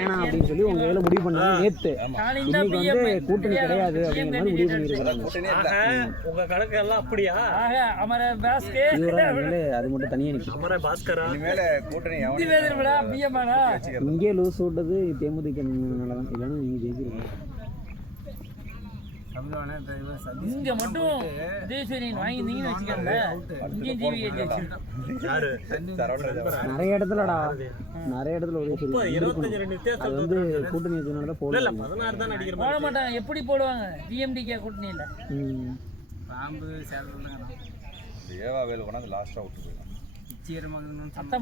வேணாம் அப்படின்னு சொல்லி உங்க கையில முடிவு பண்ணாங்க நேத்து. இன்னைக்கு வந்து கூட்டணி கிடையாது அப்படிங்கிற மாதிரி முடிவு பண்ணிருக்காங்க. உங்க கணக்கு எல்லாம் அப்படியா? அது மட்டும் தனியா நிக்கும். இங்கே லூஸ் விட்டது தேமுதிக நல்லதான், இல்லைன்னா நீங்க ஜெயிச்சிருக்கீங்க. இங்க மட்டும் உதயசூரியன் வாங்கியிருந்தீங்கன்னு வச்சுக்கோங்க, நிறைய இடத்துலடா, நிறைய இடத்துல உதயசூரியன் அது வந்து கூட்டணி வச்சதுனாலதான் போட மாட்டாங்க. எப்படி போடுவாங்க டிஎம்டிகே கூட்டணியில?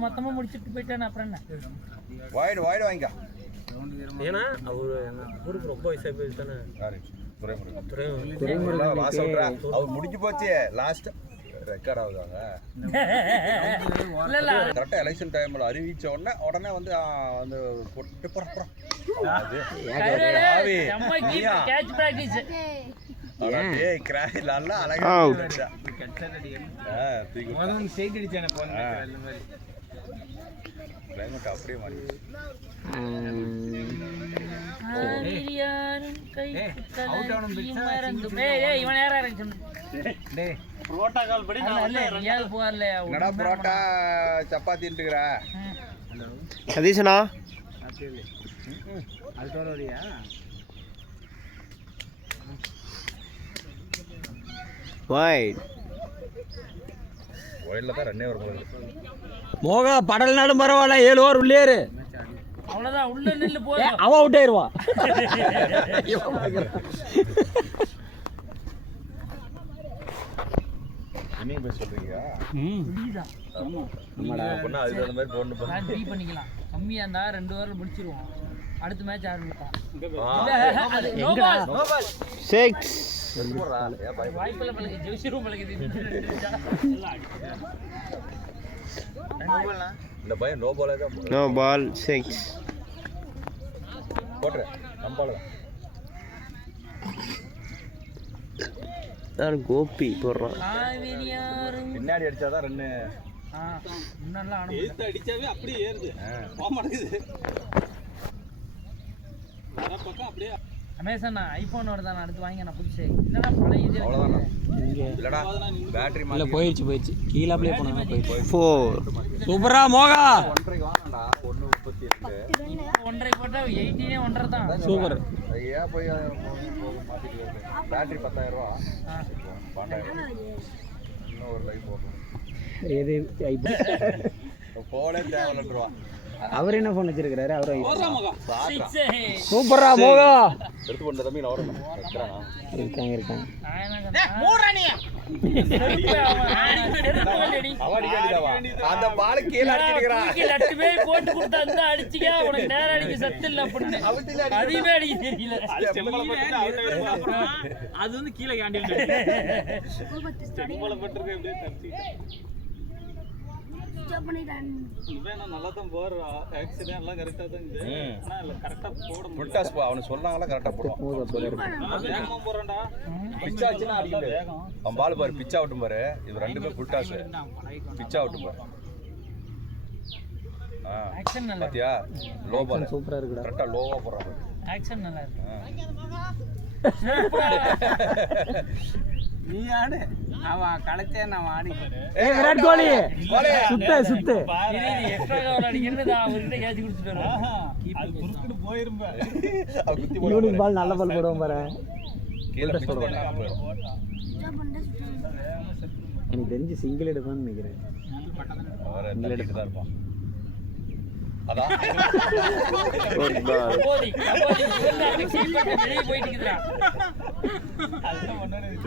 மொத்தமா முடிச்சுட்டு போயிட்டானே, அப்புறம் என்ன வாங்கிக்க. ஏன்னா அவரு ஊருக்கு ரொம்ப வயசாக போயிட்டானே. அவர் முடிஞ்சு போச்சு. லாஸ்ட் ரெக்கார்ட் ஆகுதாங்க. கரெக்டாக எலெக்ஷன் டைமில் அறிவிச்ச உடனே வந்து பொட்டு போகிறோம். அப்படியே மாறி புரோட்டா சப்பாத்தின்ட்டுக்கிற சதீஷனா ஒயில்ல தான் ரன்னே வரும். மோகா படல்னாலும் பரவாயில்ல, 7 ஓவர் உள்ளேரு. அவ்வளவுதான், உள்ள நில்லு போய் அவ அவுட் ஆயிருவான். நீங்க போய் சொல்றீங்க. பண்ணிக்கலாம். கம்மியா இருந்தா 2 ஓவர்ல முடிச்சிருவோம். அடுத்த மேட்ச் ஆரம்பிப்போம். வாய்ப்புல பழகு ஜெயிச்சிரும் பழகுது. இந்த பையன் நோ பால் தான். நோ பால் 6 போட்ற நம்பால நான் கோபி போடுறான். பின்னாடி அடிச்சாதான் ரன்னு. முன்னாடிலாம் ஆன எடுத்து அடிச்சாவே அப்படியே ஏறுது, போக மாட்டேங்குது. வர பக்கம் அப்படியே அமேசான் ஐபோன் வருதான் அடுத்து வாங்கி நான் புதுசு. இல்லைன்னா பழைய இது அவ்வளோதானா? இல்லடா பேட்டரி இல்ல போயிடுச்சு கீழே அப்படியே போனா போயிடுச்சு. 4 சூப்பரா மோகா. 1.5 வாங்கடா. 1.38 1.5 போட்டா 18 1.5 தான். சூப்பர். ஐயா போய் மாத்திட்டு வருது. பேட்டரி 10,000 ரூபாய். 12,000. இன்னும் ஒரு லைஃப் போடும். எது போலே தேவலன்றவா. அவர் என்ன போன் வச்சிருக்காரு? அவரு சூப்பரா மோகா. எடுத்து கொண்ட தம்பி நான் வரணும். இருக்காங்க. அந்த பால் கீழ அடிச்சிடுறான். லட்டுமே போட்டு கொடுத்தா அந்த அடிச்சியா உனக்கு நேரா அடிக்க சத்து இல்ல அப்படின்னு. அதுவே அடிக்க தெரியல. அது வந்து கீழ கேண்டில் செம்பள பட்டிருக்கு அப்படியே தப்பிச்சு. நல்லா தான் போறா. ஆக்சிடென்ட் எல்லாம் கரெக்டா தான் இருக்கு. ஆனா கரெக்டா போட புல்டாஸ் அவனு சொன்னாங்களா கரெக்டா போடுவான். வேகமா போறடா. பிச்சா ஆச்சுனா அடிக்க முடியாது. அவன் பால் பாரு பிச்சா ஆவட்டும் பாரு. இது ரெண்டுமே புல்டாஸ். பிச்சா ஆவட்டும் பாரு. ஆக்சன் நல்லா பாத்தியா? லோ பால் சூப்பரா இருக்குடா. கரெக்டா லோவா போறான் பாரு. ஆக்சன் நல்லா இருக்கு. நீ ஆடு, அவன் களைச்சே நான் ஆடி. விராட் கோலி சுத்து எக்ஸ்ட்ரா கவர் அடிக்கிறது அவர்கிட்ட கேட்ச் கொடுத்துட்டாரு. அது குறுக்கிட்டு போயிரும்ப. யூனிக் பால் நல்ல பால் போடுவோம் பாரு. கீழ பிச் போடுவானே. எனக்கு தெரிஞ்சு சிங்கிள் எடுப்பான்னு நினைக்கிறேன். அவரே தள்ளிட்டு தான் இருப்பான். அதான்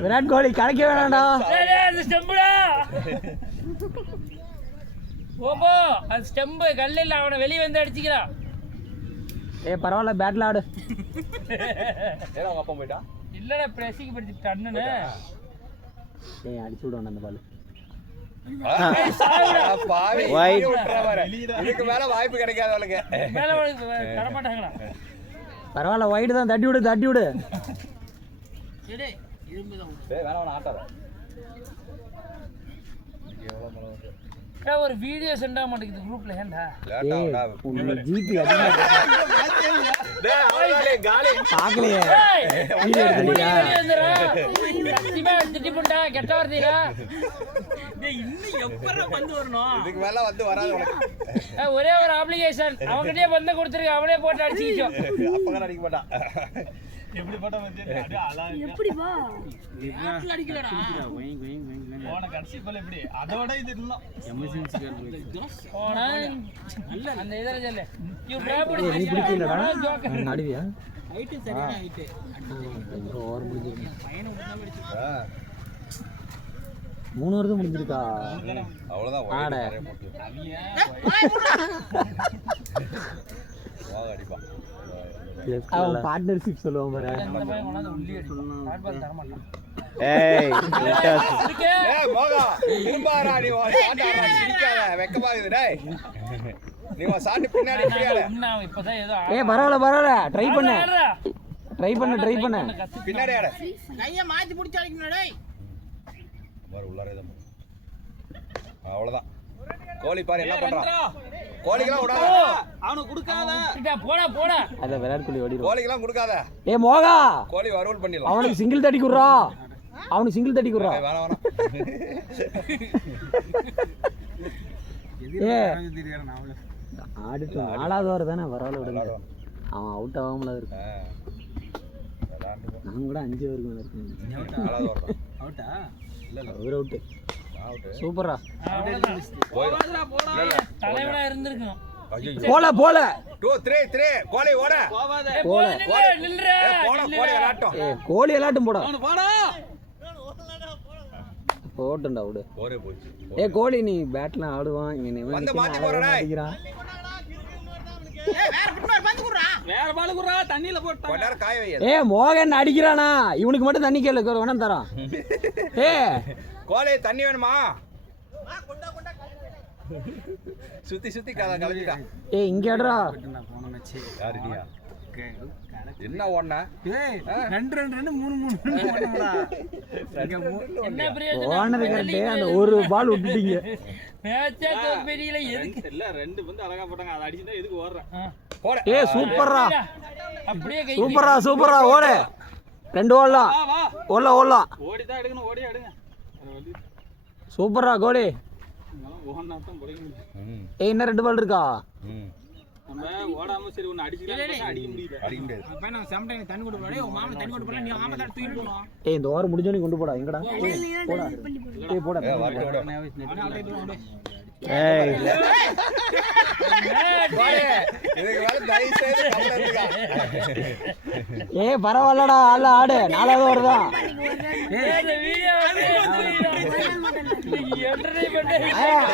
விராட் கோலி கணக்க வேணாம்டா. ஓபோ அது ஸ்டெம்பு கல்லில் அவனை வெளியே வந்து அடிச்சுக்கிறான். பரவாயில்ல பேட்ல ஆடு. ஏன்னா அவங்க அப்பா போயிட்டா இல்லடா பிரசிக்கு படிச்சுட்டு அண்ணனு அடிச்சு விடுவான் அந்த பால். இதுக்கு மேல வாய்ப்பு கிடைக்காதவளுக்கு தரமாட்டாங்களா? பரவாயில்ல வைடு தான். தட்டி விடு. ஒரு வீடியோ சென்ட் ஆக மாட்டேங்குது குரூப்ல. ஏன்டா ஜிபி அதிகமா பார்க்கலையே ஏய், வீடியோ எடுத்துட்டியா? வெளிய வந்துடா. சத்தியமா திட்டி புண்டா, கெட்ட வார்த்தைடா. இதுக்கு மேல வந்து வராது உனக்கு. ஒரே ஒரு அப்ளிகேஷன் அவன்கிட்டயே வந்து கொடுத்துருக்கு, அவனே போட்டு அடிச்சுக்கிட்டோம். அப்பதான் அடிக்க மாட்டான். போனா அந்த இதுல சொல்லு. You drop it. நீ பிடிக்கலடா joker. நடுவியா ஆ, 3 வருஷம் முடிஞ்சிருக்கா அவ்வளவுதான் ஆட. நிறைய போட்டு. வாங்க அடிப்பான். அவன் பார்ட்னர்ஷிப் சொல்லுவான் பாரு இந்த பையன் கொண்டாந்து உள்ளி அடிப்பான். ஹார்ட்பால் தர மாட்டான். ஏய் இருக்கே. ஏய் மோகா, திரும்பாரா நீ உன் சாட்டை ஆடுறா, சிரிக்காத, வெக்கமா இருக்குது டேய். நீ உன் சாட்டை பின்னாடி இப்படி ஆடு. உண்மை, அவன் இப்பதான் ஏதோ ஏய் பரவாயில்ல ட்ரை பண்ணு ஆடுறா. ட்ரை பண்ணு பின்னாடி ஆடு. கைய மாத்தி புடிச்சு அடிக்கணும் டேய். பாரு உள்ளாரே தான். அவ்வளவுதான். கோழி பாரு என்ன பண்றான். கோழிக்கெல்லாம் விடாத. கிட்ட போடா. அத விராட் கோலி ஓடிடுவான் கோழிக்கெல்லாம் கொடுக்காத. ஏய் மோகா கோழி வறுவல் பண்ணிடலாம். அவனுக்கு சிங்கிள் தட்டி குடுறா வேணாம். ஏ ஆடிட்டு 4வது ஓவர் தானே பரவாயில்ல விடுங்க அவன் அவுட் ஆகாமல இருக்கு நான் கூட 5 ஓவருக்கு மேல இருக்கேன் அவர் அவுட் சூப்பரா தலைவனா இருந்திருக்கும். போல 2 3 3 கோழி ஓட. நில்றா. போடா கோழி விளையாட்டும். ஏய் கோலி எல்லாட்டும் போடா போட்டுண்டா விடு ஒரே போச்சு. ஏய் கோலி நீ பேட்ல ஆடுவான் இவன் வந்து மாத்தி போறடா. அடிக்கிறான் கொஞ்ச நேரம் காய வை. ஏய் மோகன் அடிக்கிறானா இவனுக்கு மட்டும் தண்ணி கேளு வேணாம் தரான் ஏய் கோழி தண்ணி வேணுமா? சுத்தி கலந்துட்டான். ஏய் இங்க ஆடுறா யாரு நீயா? என்ன ஓடுன? என்ன பிரயோஜனம்? ஓனது கரெக்டே அந்த ஒரு பால் விட்டுட்டீங்க மேட்சே தோல்வியில எதுக்கு? போட. ஏய் சூப்பர்ரா அப்படியே கை சூப்பர்ரா ஓடு 2 ஓடலாம் ஓடலாம் சூப்பர்ரா கோலி ஏய் இன்னும் 2 பால் இருக்கா அடிக்க முடியாது. ஏய் இந்த ஓவர் முடிஞ்சோனே கொண்டு போடா எங்கடா போடா ஏய் போடா ஏய் இதுக்கு மேல தயவு செய்து கவலை எடுத்துக்கா. ஏய் பரவாயில்லடா ஆடு 4வது ஓவர் தான் இந்த வீடியோ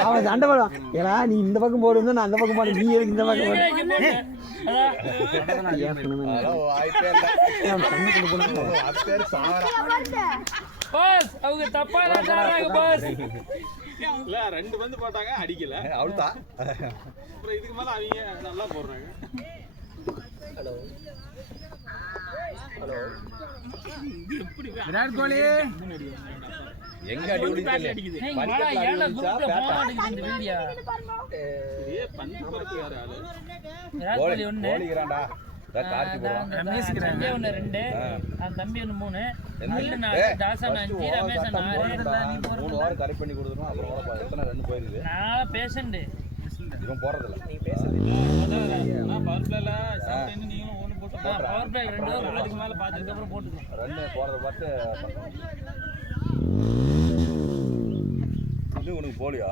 அவன் சண்டை போடுவான் ஏடா நீ இந்த பக்கம் போடுங்க நான் அந்த பக்கம் போடு நீ எதுக்கு இந்த பக்கம் போடு அதெல்லாம் வாய்ப்பே இல்ல. அது பேரு சாவரா. பாஸ் அவங்க தப்பா நடந்துறாங்க பாஸ். அவுட்டா? விராட் கோலி எங்க அடி விழுந்துச்சு? நீங்க வாடா ஏன்டா குரூப்ல போக மாட்டேங்குது இந்த வீடியோ. கோழி கோழிங்கறான்டா. கார்த்தி போறான். சஞ்சய் ஒன்று 2 நான் தம்பி ஒன்று 3 முள்ளு 4 தாசன் 5 ரமேஷ் 6 3 வாரம் கரெக்ட் பண்ணி கொடுத்துறோம். அப்புறம் ஓட எத்தனை ரன் போயிருக்குது? நான் பேஷண்ட் இவன் போறதில்ல. நீ பவர் பிளே 2 அதுக்கு மேல பாத்துக்கு அப்புறம் போட்டுக்கலாம். ரன் போறத பார்த்து இது உனக்கு போலியா?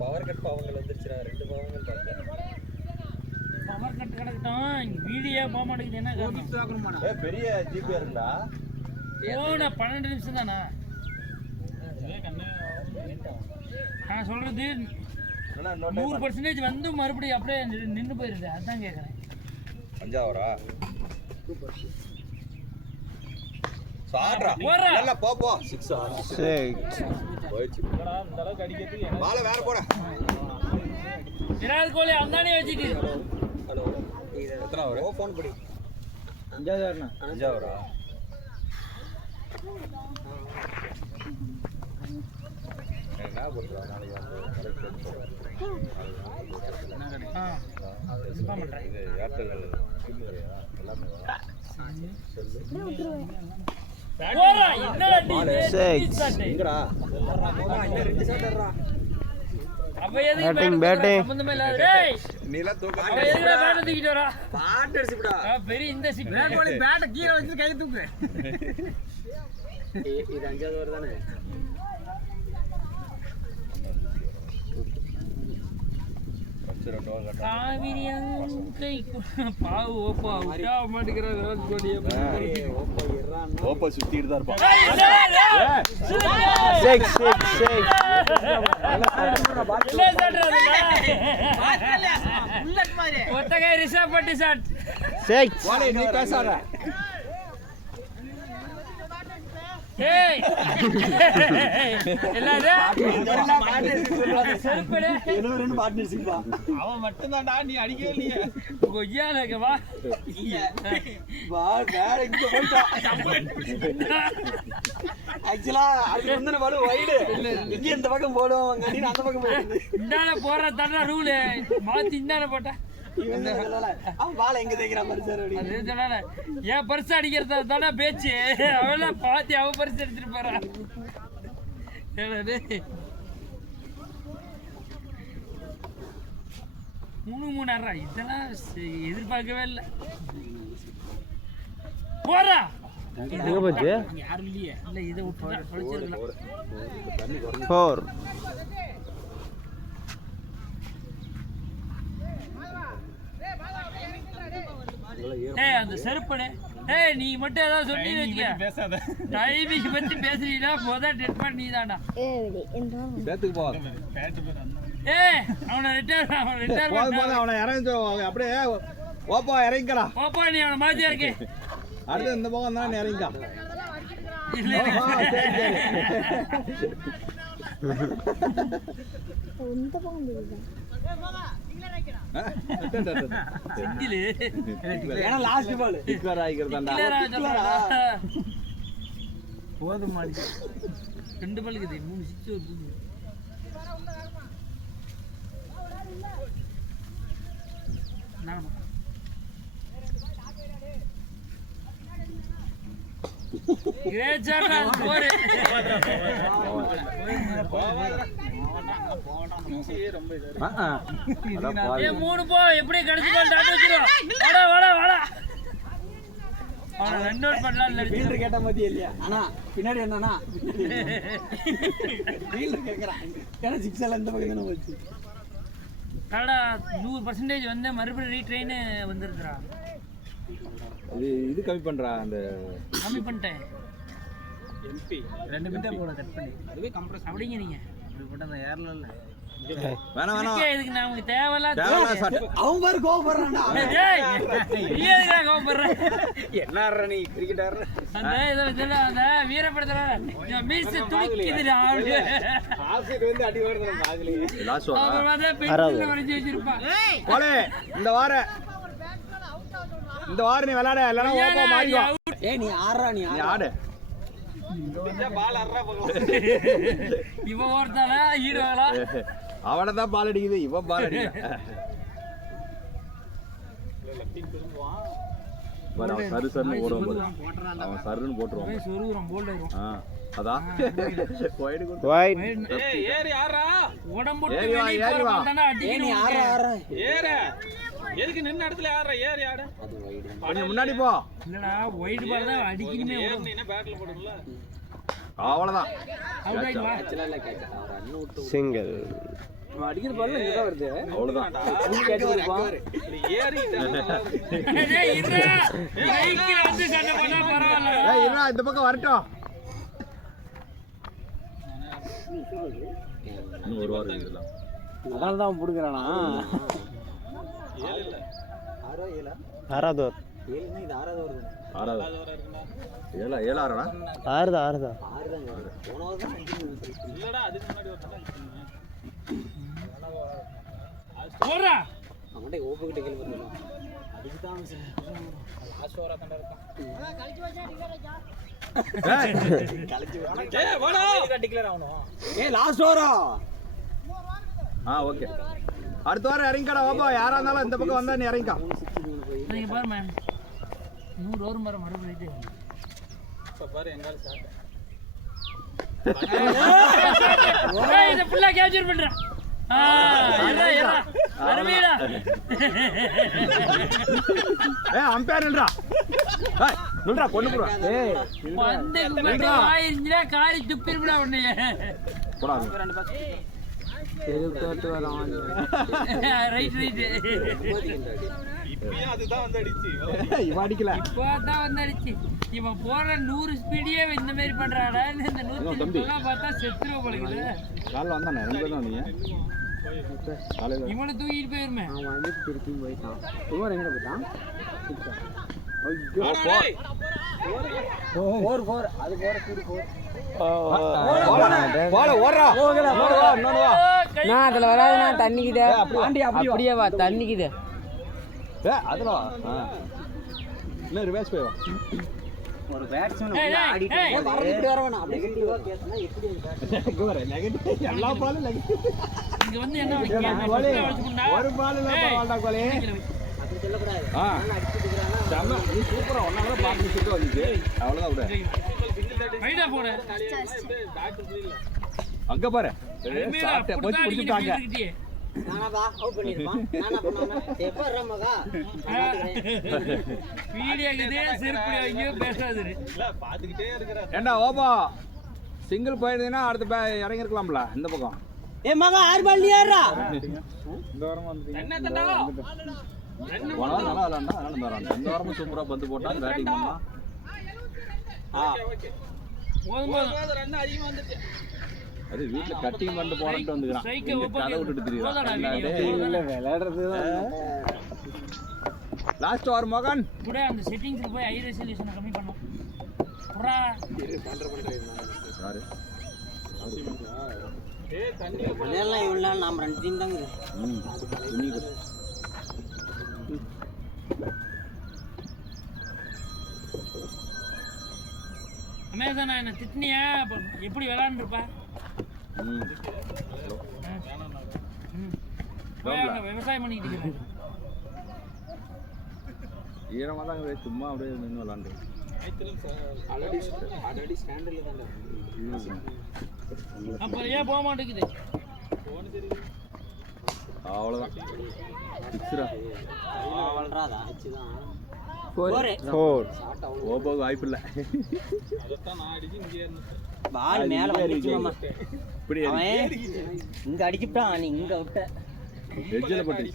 பவர் கட் பாவங்கள் வந்துருச்சுடா. 2 பாவங்கள் பார்த்தேன். பவர் கட் கிடக்கட்டும் வீடியோ போக மாட்டேங்குது என்ன காரணம்? ஏய் பெரிய ஜிபி இருக்குடா. போன 12 நிமிஷம் தானா? நான் சொல்றது 100% வந்து மறுபடியும் அப்படியே நின்று போயிருது. அதான் கேட்குறேன். 5ஆவரா? சாட்ரா. போறா. நல்லா போ 6 போயிச்சு. பால வேற போடா. விராட் கோலி அந்தானே வச்சிட்டு. ஹலோ. எத்தனை ஓவர்? ஓ ஃபோன் படி. 5ஆவரா? என்ன பண்றா நாளைக்கு வந்து கரெக்ட் இன்ஃபார்ம் பண்றேன். இது ஏர்டெல் சிம் கிடையா எல்லாமே போடா, என்னடா நீ Six. எங்கடா அவ எதுக்கு Batting, bat batting. சம்பந்தமே இல்லாத டேய் நீலாம் தூக்க அவ எதுக்கு பேட் தூக்கிட்டு வரா பாட்டு அடிச்சுடா. பெரிய இந்த சிப் பேட்டை கீழே வச்சு கை தூக்கு. இது 5வது ஓவர் தானே? ஃபர்ஸ்ட் 2 ஓவர் கட்ட காவிரியங்கை பாவு ஓப்பா விட்டா மாட்டேங்கிற விராட் கோலியை ஓப்போ சுத்திட்டு தான் இருப்பான் Six, six, six. ஒத்தகை ரிஷப் பட்டி ஷாட் Six. நீ பேசாத. ஏய் எல்லாரும் செருப்படு 72 பார்ட்னர்ஷிப் பா. அவன் மட்டும்தான்டா நீ அடிக்கவே இல்லையே கொய்யாலக்கு வா பால் வேற இங்க போய்டா. ஆக்சுவலா அது முந்தின பால் வைடு. இங்க இந்த பக்கம் போடுவாங்க, நீ அந்த பக்கம் போடு. இந்தால போற தடா ரூல் மாத்தி இந்தால போட்டா இவன் சொல்லல. அவன் பால் எங்க தேய்க்கிற மாதிரி சார் அப்படி. அது சொன்னால ஏன் பரிசு அடிக்கிறத தானே பேச்சு அவள பாத்தி அவ பரிசு எடுத்துட்டு போறா மூணு இதெல்லாம் எதிர்பார்க்கவே இல்லை போறா எங்க போச்சு? யாரும் இல்லையே இல்ல இதை விட்டுட்டா தொலைச்சிருக்கலாம் 4. ஏய் அந்த செருப்படு ஏய் நீ மட்டும் ஏதாவது சொல்லி வச்சுக்க பேசாத டைமிங் பத்தி பேசுறீனா முதல் டெட் பண்ணி நீதான்டா பேத்துக்கு போ ஏய் அவனை ரிட்டையர் போதும் அவனை இறங்கி அப்படியே ஓப்போ இறங்கிக்கடா பாப்பா நீ அவனை மாத்தியா இருக்கு அடுத்து இந்த பக்கம் தான் இறங்கிக்கா இல்ல சிங்கிள் ஏன்னா லாஸ்ட் பால் டிக்ளேர் ஆகிக்கிறதாண்டா போதும் மாடி 2 பல்லுக்குது 3 சிக்ஸ் ஒரு புது நான் கிரேட் ஷாட் போடு ஏ 3 போ எப்படி கடிச்சு போல் டாட் வச்சிரோ வாடா வாடா அவன ரன் அவுட் பண்ணலாம் ஃபீல்டர் கேட்ட மாதிரி இல்லையா? ஆனா பின்னாடி என்னன்னா ஃபீல்டர் கேக்குறான். ஏன்னா 6 எல்லாம் இந்த பக்கம் தான போச்சு. கடா 100% வந்து மறுபடியும் ரீட்ரெயின் வந்திருக்குறா இது கம்மி பண்றா அந்த கம்மி பண்ணிட்டேன் எம்பி 2 மினிட் போட கட் பண்ணி. அதுவே கம்ப்ரஸ் அப்படிங்க நீங்க இப்படி போட்டு அந்த ஏர்ல இல்ல. வேணாம் இதுக்கே இதுக்கு நமக்கு தேவையில்லாத அவன் பாரு கோவப்படுறான்டா. டேய் நீ எதுக்குடா கோவப்படுற என்ன ஆடுற நீ கிரிக்கெட் ஆடுற? அந்த இத சொல்ல அந்த வீரப்படுத்துற மீஸ் துடிக்குதுடா அப்படியே ஆசிட் வந்து அடி வருது பாக்கலையே. லாஸ்ட் அவர் வந்து பென்சில்ல வரைஞ்சு வச்சிருப்பான் போலே இந்த வாரம் நீ விளையாட இல்லனா ஓப்போ மாறிவா ஏய் நீ ஆடுறா நீ நீ ஆடு பால் ஆடுறா இவன் ஒருத்தானா ஈடுவாங்களா அவனை தான் பால் அடிக்குது இவன் பால் அடிக்கல அவன் சருன்னு ஓடுவான் அவன் சருன்னு போட்டுருவான் சொருகுறான் போல்ட் ஆயிரும் அதான் போயிடு Wide. ஏறி ஆறா உடம்பு ஏறி வா, ஏறி வா. ஏய் நீ ஆடுறா ஆடுறா. ஏற எதுக்கு நின்ன இடத்துல ஆறா ஏறி ஆடு கொஞ்சம் முன்னாடி போ இல்லடா ஒயிட் பால் தான் அடிக்கணுமே ஏறினா பேட்ல போடும்ல அவ்வளவுதான் அவுட் ஆயிட்டு வா ஆக்சுவலா இல்ல கேட்கறா. Run out. Single. அவன் அடிக்கிற பால் இங்க தான் வருது. அவ்வளவுதான் கேட்க வருவான். ஏறி டேய் இருடா பைக்ல வந்து சண்டை பண்ணா பரவாயில்ல ஏய் இருடா இந்த பக்கம் வரட்டும் இன்னும் ஒரு வாரம் இதெல்லாம் அதனால தான் அவன் புடுங்கறானா? 6வது. 7 இது 6வது வருது. ஆறாவது ஏழாறா 6. 6 தாங்க. போன வாரம் தான் 5 இல்லடா அதுக்கு முன்னாடி ஒருத்தன் போறா அவன்டே ஓப்பு கிட்ட கேள்வி வரல. அதுக்கு தான் லாஸ்ட் ஓவரா கண்ட இருக்கான். ஏய் வாடா டிக்ளேர் ஆவணும். ஏய் லாஸ்ட் ஓவரா? ஓகே அடுத்த வாரம் இறங்கிக்கடா வாப்பா, யாரா இருந்தாலும் இந்த பக்கம் வந்தா நீ இறங்கிக்கா. நீங்க பாரு மேம் 100 ஒரு மரம் மறுபடியும் பாரு எங்கால சாப்பிட்டேன் இதை ஃபுல்லா கேப்சர் பண்றேன். அருமையா அம்பேர் நில்றா, நில்றா கொண்டு போடுறா. வந்து ஆயிருந்துனா காரி துப்பிருப்பா உன்னை. ரைட் ரைட் இப்பயும் அதுதான் வந்து அடிச்சு இவன் அடிக்கல, இப்பதான் வந்து அடிச்சு. இவன் போற 100 ஸ்பீடியே இந்த மாதிரி பண்றாடா. இந்த 130 எல்லாம் பார்த்தா செத்துருவ போலக்குது. காலைல வந்தானே 2 பேர் தான் வந்தீங்க காலையில. இவனை தூக்கிட்டு போயிருமே. அவன் வந்து திருப்பி போயிட்டான். குமார் எங்க போயிட்டான்? அது போற கூடி நான் அதுல வராதுண்ணா. தண்ணிக்குதே அப்படியே வா, தண்ணிக்குதே அதில் ரிவர்ஸ் போய் வா. ஒரு பேட்ஸ்மேன் எல்லா பாலும் இங்க வந்து என்ன ஒரு பால் இல்ல கோலே. நீ சூப்பரா ஒன்னால பார்ட்னர்ஷிப் வந்துச்சு, அவ்வளவுதான் விட. ரைடா போற அங்க பாரு சாப்பிட்ட போச்சு பிடிச்சிட்டாங்க. ஏண்டா ஓபா சிங்கிள் போயிருந்தீங்கன்னா அடுத்த இறங்கிருக்கலாம்ல இந்த பக்கம். ஏ மகா 6 பால் நீ ஏறா. இந்த வாரம் வந்து போனா நல்லா விளையாண்டா, அதனால இந்த வாரம் இந்த வாரமும் சூப்பரா பந்து போட்டான், பேட்டிங் பண்ணா. அது வீட்டுல கட்டிங் பண்ணிட்டு போறேன்ட்டு வந்துக்கிறான், கதை விட்டுட்டு தெரியும் விளையாடுறது. லாஸ்ட் ஓவர் மகன் கூட அந்த செட்டிங்ஸ்ல போய் ஹை ரெசல்யூஷன் கம்மி பண்ணோம். புறா யாரு அதெல்லாம் இவ்வளவு நாள் நாம 2 டீம் தாங்க. அமேசானா என்ன திட்னியா? எப்படி விளையாண்டுருப்பா? விவசாயம் பண்ணிக்கிட்டு இருக்கிறேன். ஈரமா தான் சும்மா அப்படியே நின்று விளாண்டு. அப்புறம் ஏன் போக மாட்டேங்குது? அவ்வளோதான் ஓபோக்கு வாய்ப்பு இல்லை. பால் மேல வந்துச்சுமா, இப்படி இங்க அடிச்சுட்டான், நீ இங்க விட்ட எட்ஜில் பட்டு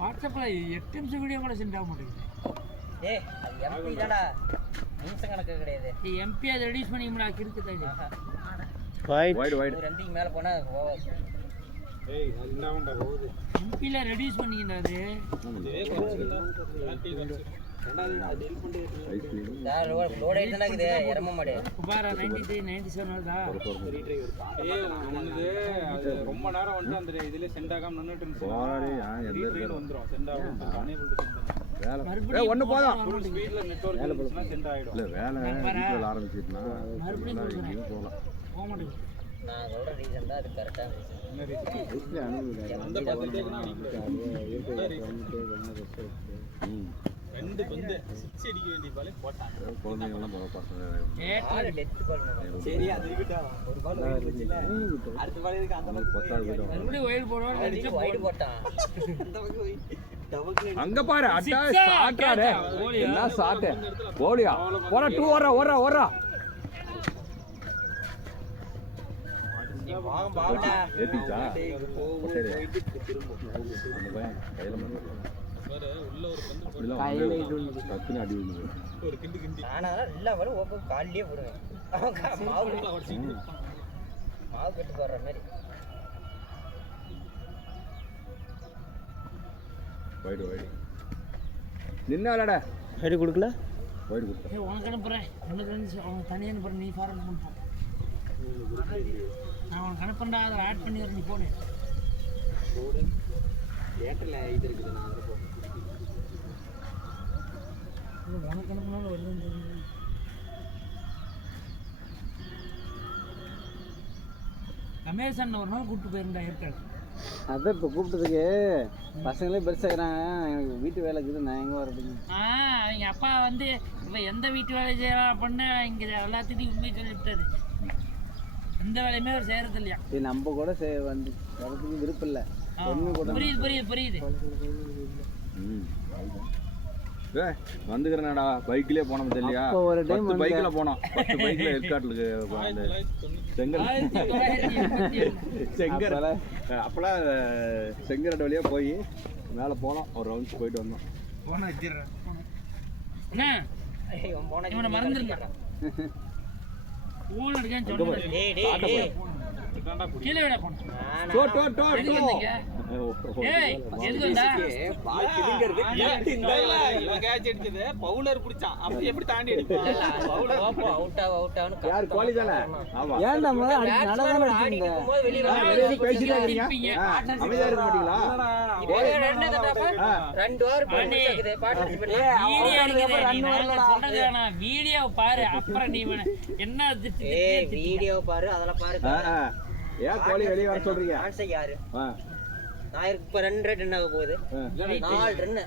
வாட்ஸ்அப்ல 8 நிமிஷம் வீடியோ கூட சென்ட் ஆக மாட்டேங்குது. எம்பி அதை ரெடியூஸ் பண்ணிக்கா கிருக்கு மேல போனா எம்பியில ரெடியூஸ் பண்ணிக்கிட்டாரு. பாரா 93 97 வருதா? ரொம்ப நேரம் வந்து அந்த இதுல சென்ட் ஆகாம நின்னுட்டு இருந்துச்சு. ஒண்ணு போதும் ஸ்பீட்ல நெட்வொர்க் இருந்துச்சுன்னா சென்ட் ஆயிடும். இல்ல வேலை வீட்டுல ஆரம்பிச்சிட்டுனா எங்கேயும் போகலாம். போக மாட்டேங்குது. நான் சொல்ற ரீசன் தான் அது கரெக்டான ரீசன். அந்த பக்கத்துக்குனா ரெண்டு பந்து 6 அடிக்க வேண்டிய பாலே போட்டாங்க. குழந்தைங்க எல்லாம் பசங்க டெஸ்ட் பண்ணனும். சரி அது விட்டா ஒரு பால் வந்துச்சுல, அடுத்த பால் இதுக்கு அந்த பால் 10வது போய்டும். மறுபடியும் ஒயில் போடுவாங்க, அடிச்சு வைட் போட்டான். அந்த பக்கம் போய் அங்க பாரு அட்டா சாட்டாடே என்ன சாட்டே போலியா போற 2 ஓடுறா ஓடுறா வாங்க பாவடா ஏத்திச்சா சரி திரும்ப அந்த பையன் கையில மண்ணு பாரு உள்ள ஒரு பந்து கையில இது கத்தின அடி விழுது ஒரு கிண்டி ஆனா இல்ல வர ஓப கால்லயே போடுவேன் மாவு கட்டு போற மாதிரி வைடு நின்ன விளையாட ஹெடி கொடுக்கல வைடு கொடுத்தா ஏய் உனக்கு அனுப்புறேன் உனக்கு வந்து அவன் தனியாக அனுப்புறேன் நீ ஃபார்வர்ட் பண்ணுறான் நான் உனக்கு அனுப்புறேன்டா அதை ஆட் பண்ணிடுறேன் நீ போடு உனக்கு அனுப்பினாலும் வருதுன்னு தெரியுது. ரமேஷ் அண்ணன் ஒரு நாள் கூப்பிட்டு போயிருந்தா ஏற்காடு. அதான் இப்போ கூப்பிட்டதுக்கு பசங்களே பெருசாகிறாங்க, எனக்கு வீட்டு வேலை இருக்குது, நான் எங்கே வரதுங்க? அவங்க அப்பா வந்து இப்போ எந்த வீட்டு வேலை செய்யலாம் பண்ண இங்கே எல்லாத்தையும் உண்மையை சொல்லிவிட்டாரு. எந்த வேலையுமே அவர் செய்யறது இல்லையா? இது நம்ம கூட வந்து வரதுக்கு விருப்பம் இல்லை. புரியுது. வந்துக்கிறேன்டா பைக்லயே போனோம் இல்லையா? ஒரு டைம் பைக்ல போனோம். 10 பைக்ல ஏற்காட்டுக்கு செங்கர் அப்பெல்லாம் செங்கரடு வழியா போய் மேல போனோம். ஒரு ரவுண்ட்ஸ் போயிட்டு வந்தோம். இவனை மறந்துருக்கான். ஊழல் இருக்கான்னு சொன்னேன். கீழே விட போனோம். பவுலர் பிடிச்சான் அப்படி எப்படி தாண்டி அடிப்பான்? வீடியோ பாரு அப்புறம் நீ என்ன வீடியோ பாரு அதெல்லாம் பாரு. ஏன் கோழி வெளியே வர சொல்றீங்க? யாரு நான் இப்ப 2 ரன் என்ன ஆக போகுது? 4 ரன்.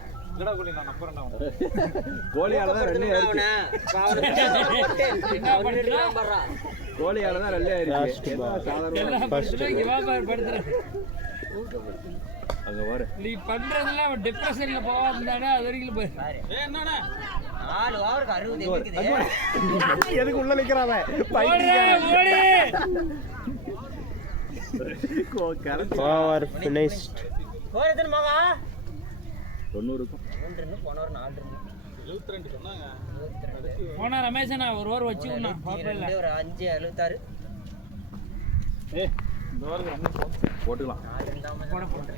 கோழியாலதான் 2 கோழியாலதான் 2 ஆயிடுச்சு. அங்க வர நீ பண்றதுல அவன் டிப்ரெஷன்ல போவாதுதானே அது வரைக்கும் போய் என்னடா 4 ஓவருக்கு 60 இருக்குது. எதுக்கு உள்ள நிக்கிறாங்க? Over finished. ஓவர் எத்தனை மகா? 90 இருக்கும். 3 ரன் போனவர் 4 ரன். 72 சொன்னாங்க. போனா ரமேஷனா ஒரு ஓவர் வச்சு ஒரு 5 76. போட்டுக்கலாம். 4 ரன் தான் போட போட்டு